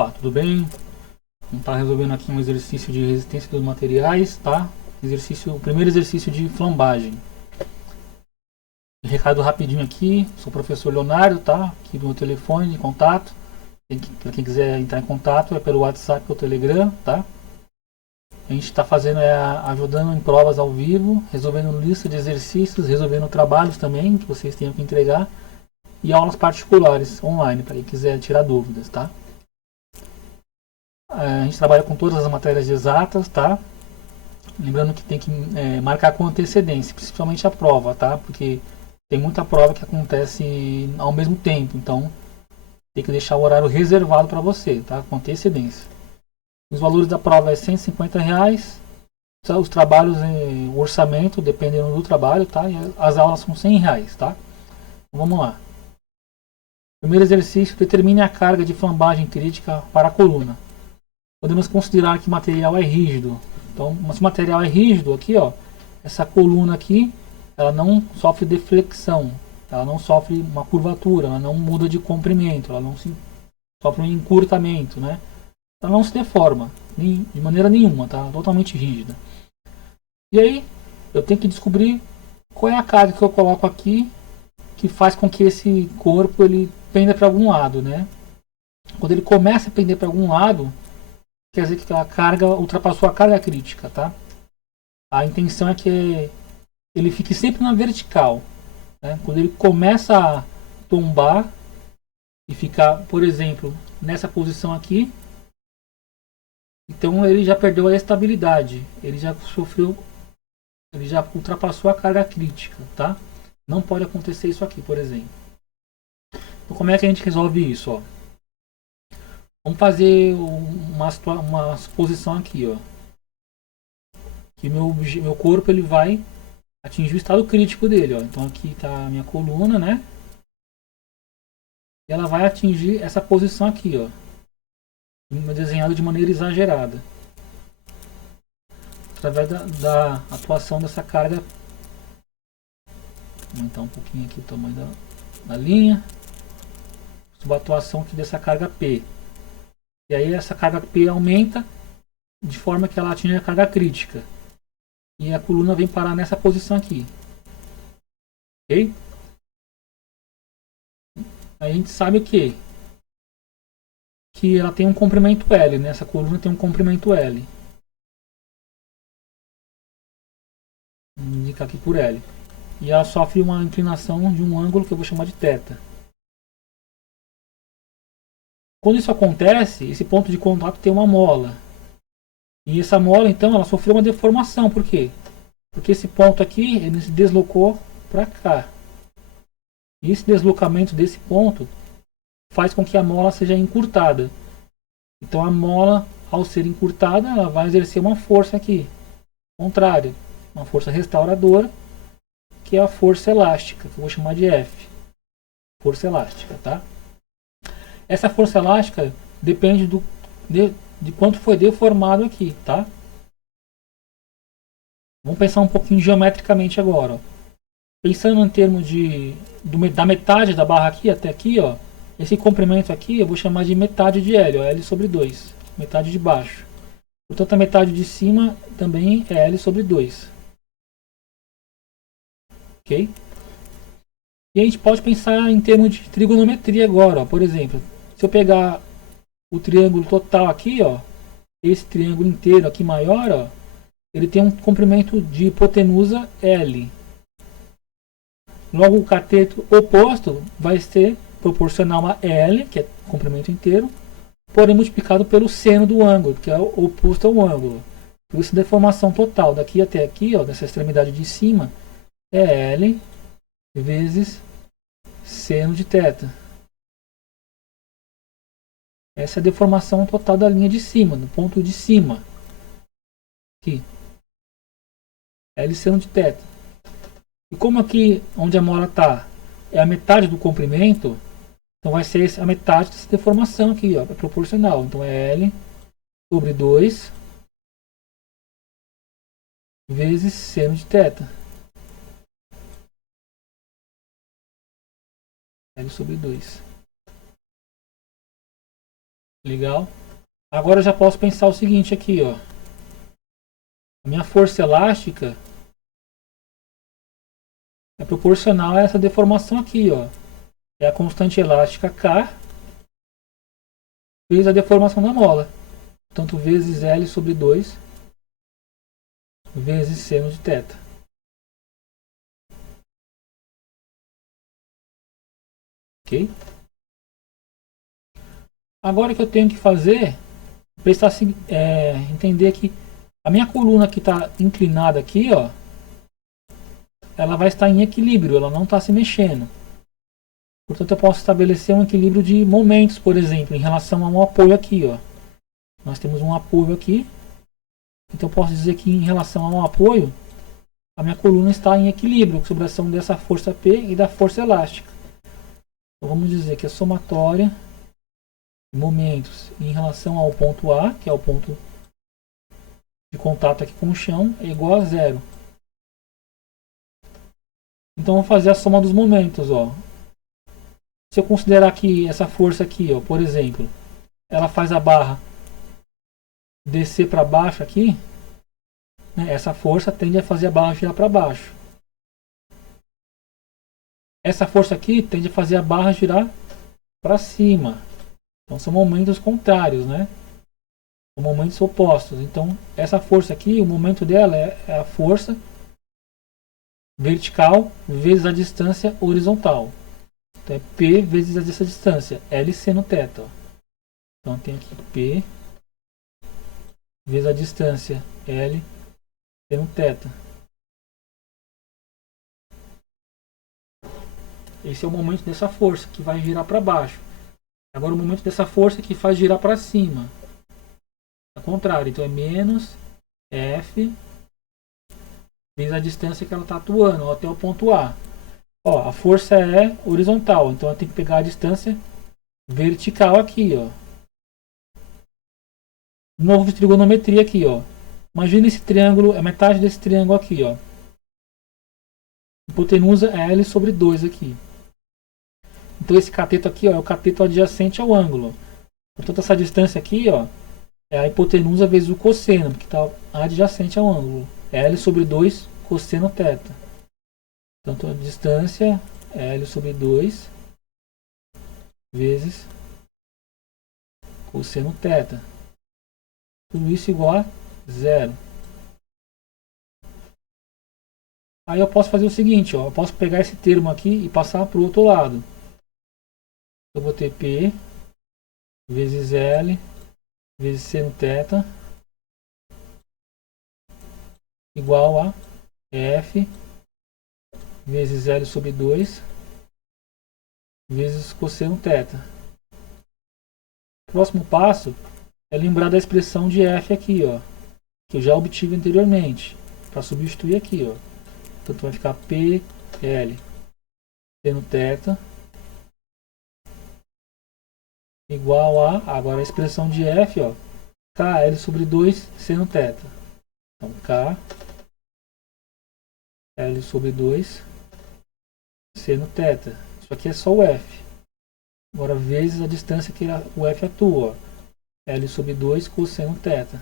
Opa, tudo bem? Vamos estar resolvendo aqui um exercício de resistência dos materiais, tá? O primeiro exercício de flambagem. Recado rapidinho aqui, sou o professor Leonardo, tá? Aqui do meu telefone de contato. Para quem quiser entrar em contato é pelo WhatsApp ou Telegram, tá? A gente está fazendo, ajudando em provas ao vivo, resolvendo lista de exercícios, resolvendo trabalhos também que vocês tenham que entregar e aulas particulares online para quem quiser tirar dúvidas, tá? A gente trabalha com todas as matérias exatas, tá? Lembrando que tem que marcar com antecedência, principalmente a prova, tá? Porque tem muita prova que acontece ao mesmo tempo, então tem que deixar o horário reservado para você, tá? Com antecedência. Os valores da prova é R$ 150, os trabalhos, o orçamento, dependendo do trabalho, tá? E as aulas são R$ 100, tá? Então, vamos lá. Primeiro exercício, determine a carga de flambagem crítica para a coluna. Podemos considerar que o material é rígido. Então, se o material é rígido aqui, ó, essa coluna aqui, ela não sofre deflexão, ela não sofre uma curvatura, ela não muda de comprimento, ela não sofre um encurtamento, né? Ela não se deforma de maneira nenhuma, tá? Totalmente rígida. E aí, eu tenho que descobrir qual é a carga que eu coloco aqui que faz com que esse corpo ele penda para algum lado, né? Quando ele começa a pender para algum lado, quer dizer que a carga ultrapassou a carga crítica, tá? A intenção é que ele fique sempre na vertical, né? Quando ele começa a tombar e ficar, por exemplo, nessa posição aqui, então ele já perdeu a estabilidade, ele já sofreu, ele já ultrapassou a carga crítica, tá? Não pode acontecer isso aqui, por exemplo. Então como é que a gente resolve isso, ó? Vamos fazer uma suposição aqui, ó, que meu corpo ele vai atingir o estado crítico dele, ó. Então aqui está a minha coluna, né? E ela vai atingir essa posição aqui, ó, desenhado de maneira exagerada, através da atuação dessa carga. Vou aumentar um pouquinho aqui o tamanho da linha, sob a atuação aqui dessa carga P. E aí essa carga P aumenta de forma que ela atinge a carga crítica. E a coluna vem parar nessa posição aqui. Ok? Aí a gente sabe o que? Que ela tem um comprimento L, né? Essa coluna tem um comprimento L. Vou indicar aqui por L. E ela sofre uma inclinação de um ângulo que eu vou chamar de θ. Quando isso acontece, esse ponto de contato tem uma mola. E essa mola, então, ela sofreu uma deformação. Por quê? Porque esse ponto aqui, ele se deslocou para cá. E esse deslocamento desse ponto faz com que a mola seja encurtada. Então a mola, ao ser encurtada, ela vai exercer uma força aqui, contrária, uma força restauradora, que é a força elástica, que eu vou chamar de F. Força elástica, tá? Essa força elástica depende de quanto foi deformado aqui, tá? Vamos pensar um pouquinho geometricamente agora. Ó. Pensando em termos da metade da barra aqui até aqui, ó, esse comprimento aqui eu vou chamar de metade de L, ó, L sobre 2, metade de baixo. Portanto, a metade de cima também é L sobre 2. Ok? E a gente pode pensar em termos de trigonometria agora, ó. Por exemplo, se eu pegar o triângulo total aqui, ó, esse triângulo inteiro aqui maior, ó, ele tem um comprimento de hipotenusa L. Logo, o cateto oposto vai ser proporcional a L, que é o comprimento inteiro, porém multiplicado pelo seno do ângulo, que é o oposto ao ângulo. Por isso, a deformação total daqui até aqui, ó, dessa extremidade de cima, é L vezes seno de θ. Essa é a deformação total da linha de cima, do ponto de cima. Aqui. L seno de θ. E como aqui onde a mola está é a metade do comprimento, então vai ser a metade dessa deformação aqui, ó, é proporcional. Então é L sobre 2 vezes seno de θ. L sobre 2. Legal. Agora eu já posso pensar o seguinte aqui, ó. A minha força elástica é proporcional a essa deformação aqui, ó. É a constante elástica K vezes a deformação da mola. Portanto, vezes L sobre 2 vezes seno de θ. Ok? Agora o que eu tenho que fazer é prestar, entender que a minha coluna que está inclinada aqui, ó, ela vai estar em equilíbrio, ela não está se mexendo. Portanto, eu posso estabelecer um equilíbrio de momentos, por exemplo, em relação a um apoio aqui, ó. Nós temos um apoio aqui. Então, eu posso dizer que em relação a um apoio, a minha coluna está em equilíbrio sob a ação dessa força P e da força elástica. Então, vamos dizer que a somatória de momentos em relação ao ponto A, que é o ponto de contato aqui com o chão, é igual a zero. Então, vou fazer a soma dos momentos, ó. Se eu considerar que essa força aqui, ó, por exemplo, ela faz a barra descer para baixo aqui, né, essa força tende a fazer a barra girar para baixo. Essa força aqui tende a fazer a barra girar para cima. Então são momentos contrários, né? São momentos opostos. Então essa força aqui, o momento dela é a força vertical vezes a distância horizontal. Então é P vezes essa distância, L seno θ. Então tem aqui P vezes a distância, L seno θ. Esse é o momento dessa força que vai girar para baixo. Agora o momento dessa força que faz girar para cima. Ao contrário, então é menos F vezes a distância que ela está atuando, ó, até o ponto A. Ó, a força é horizontal, então eu tenho que pegar a distância vertical aqui, ó. Novo de trigonometria aqui, ó. Imagina esse triângulo, a metade desse triângulo aqui, ó. Hipotenusa é L sobre 2 aqui. Então esse cateto aqui, ó, é o cateto adjacente ao ângulo. Portanto, essa distância aqui, ó, é a hipotenusa vezes o cosseno, que está adjacente ao ângulo. L sobre 2 cosseno θ. Portanto, a distância é L sobre 2 vezes cosseno θ. Tudo isso igual a zero. Aí eu posso fazer o seguinte, ó, eu posso pegar esse termo aqui e passar para o outro lado. Eu vou ter P vezes L vezes seno θ igual a F vezes L sobre 2 vezes cosseno θ. O próximo passo é lembrar da expressão de F aqui, ó, que eu já obtive anteriormente, para substituir aqui, ó. Portanto, vai ficar P, L, seno θ igual a, agora a expressão de F, ó, KL sobre 2 seno θ. Então, K, L sobre 2 seno θ. Isso aqui é só o F. Agora, vezes a distância que o F atua, ó. L sobre 2 cosseno θ.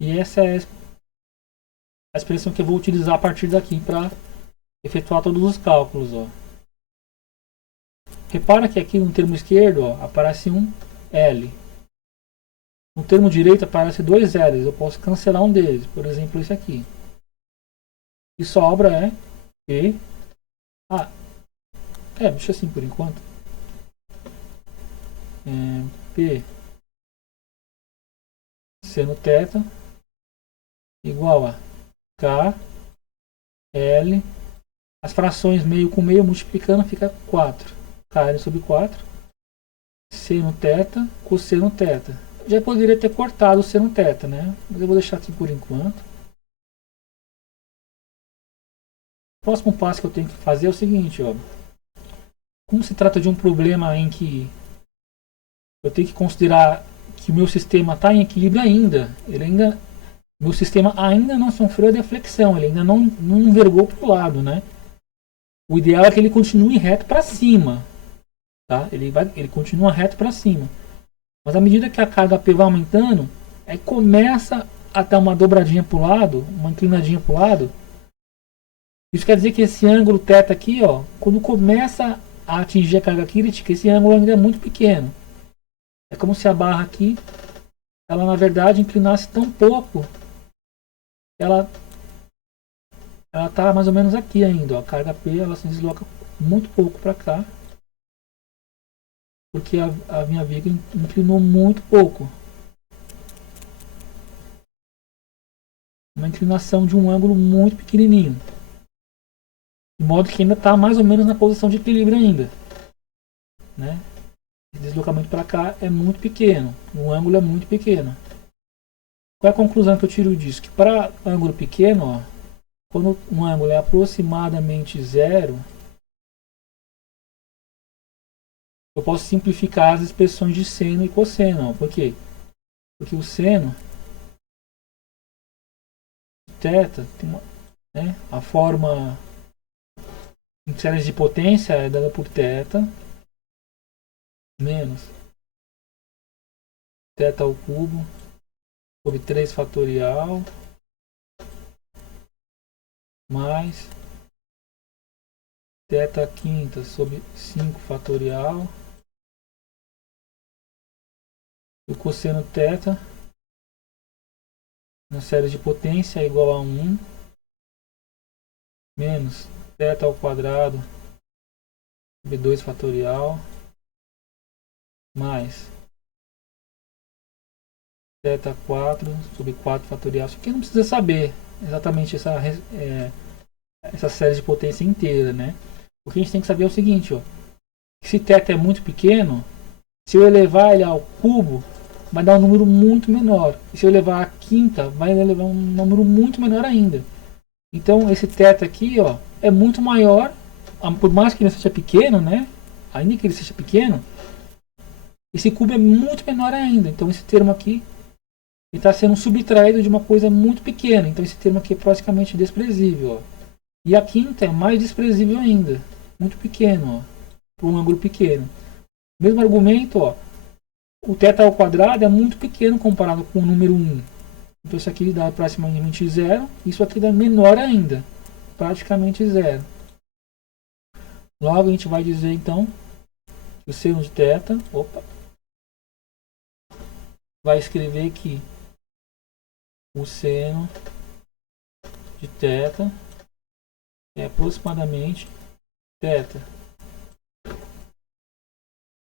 E essa é a expressão que eu vou utilizar a partir daqui para efetuar todos os cálculos, ó. Repara que aqui no termo esquerdo, ó, aparece um L. No termo direito aparece dois L's. Eu posso cancelar um deles, por exemplo esse aqui. O que sobra é P. Deixa assim por enquanto. P seno θ igual a K, L, as frações meio com meio multiplicando fica 4, KL sobre 4, seno θ, cosseno θ. Já poderia ter cortado o seno θ, né? Mas eu vou deixar aqui por enquanto. O próximo passo que eu tenho que fazer é o seguinte, ó. Como se trata de um problema em que eu tenho que considerar que o meu sistema está em equilíbrio ainda, meu sistema ainda não sofreu a deflexão, ele ainda não envergou para o lado, né? O ideal é que ele continue reto para cima. tá? Ele continua reto para cima. Mas à medida que a carga P vai aumentando, aí começa a dar uma dobradinha para o lado, uma inclinadinha para o lado. Isso quer dizer que esse ângulo θ aqui, ó, quando começa a atingir a carga crítica, esse ângulo ainda é muito pequeno. É como se a barra aqui, ela na verdade inclinasse tão pouco, ela está mais ou menos aqui ainda, ó. A carga P ela se desloca muito pouco para cá, porque a minha viga inclinou muito pouco. Uma inclinação de um ângulo muito pequenininho. De modo que ainda está mais ou menos na posição de equilíbrio ainda. Né? O deslocamento para cá é muito pequeno. O ângulo é muito pequeno. Qual é a conclusão que eu tiro disso? Que para ângulo pequeno, ó, quando um ângulo é aproximadamente zero, eu posso simplificar as expressões de seno e cosseno. Ó. Por quê? Porque o seno θ tem uma, né, a forma em séries de potência é dada por θ menos θ ao cubo sobre 3 fatorial mais θ quinta sobre 5 fatorial. O cosseno θ na série de potência é igual a 1 menos θ ao quadrado sobre 2 fatorial mais θ4 sobre 4 fatorial. Isso aqui não precisa saber exatamente essa série de potência inteira, né? O que a gente tem que saber é o seguinte, ó. Se θ é muito pequeno, se eu elevar ele ao cubo, vai dar um número muito menor. E se eu elevar a quinta, vai elevar um número muito menor ainda. Então esse θ aqui, ó, é muito maior, por mais que ele seja pequeno, né? Ainda que ele seja pequeno, esse cubo é muito menor ainda. Então esse termo aqui está sendo subtraído de uma coisa muito pequena. Então esse termo aqui é praticamente desprezível. Ó. E a quinta é mais desprezível ainda. Muito pequeno, ó, para um ângulo pequeno. Mesmo argumento, ó, o θ ao quadrado é muito pequeno comparado com o número 1. Então isso aqui dá praticamente zero. Isso aqui dá menor ainda. Praticamente zero. Logo a gente vai dizer então que o seno de θ, vai escrever que o seno de θ é aproximadamente θ.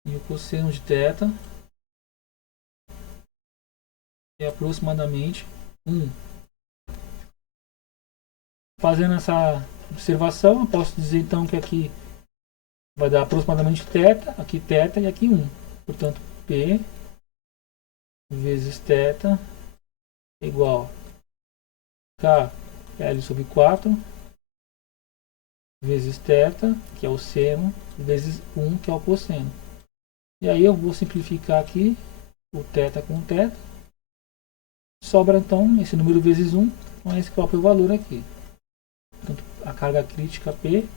E o cosseno de θ é aproximadamente 1. Fazendo essa observação, eu posso dizer então que aqui vai dar aproximadamente θ, aqui θ e aqui 1. Portanto, P vezes θ é igual a KL sobre 4 vezes θ, que é o seno, vezes 1, que é o cosseno. E aí eu vou simplificar aqui o θ com θ. Sobra então esse número vezes 1 com esse próprio valor aqui. Portanto, a carga crítica P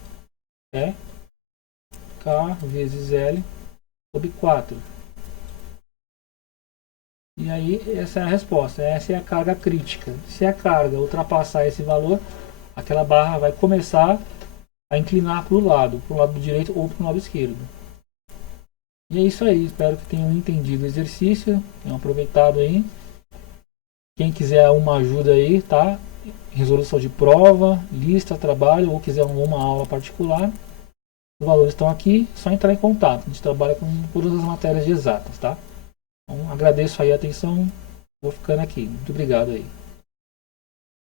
é K vezes L sobre 4. E aí essa é a resposta. Essa é a carga crítica. Se a carga ultrapassar esse valor, aquela barra vai começar a inclinar para o lado direito ou para o lado esquerdo. E é isso aí. Espero que tenham entendido o exercício, tenham aproveitado aí. Quem quiser uma ajuda aí, tá? Resolução de prova, lista, trabalho, ou quiser uma aula particular, os valores estão aqui, só entrar em contato. A gente trabalha com todas as matérias de exatas, tá? Então, agradeço aí a atenção, vou ficando aqui. Muito obrigado aí.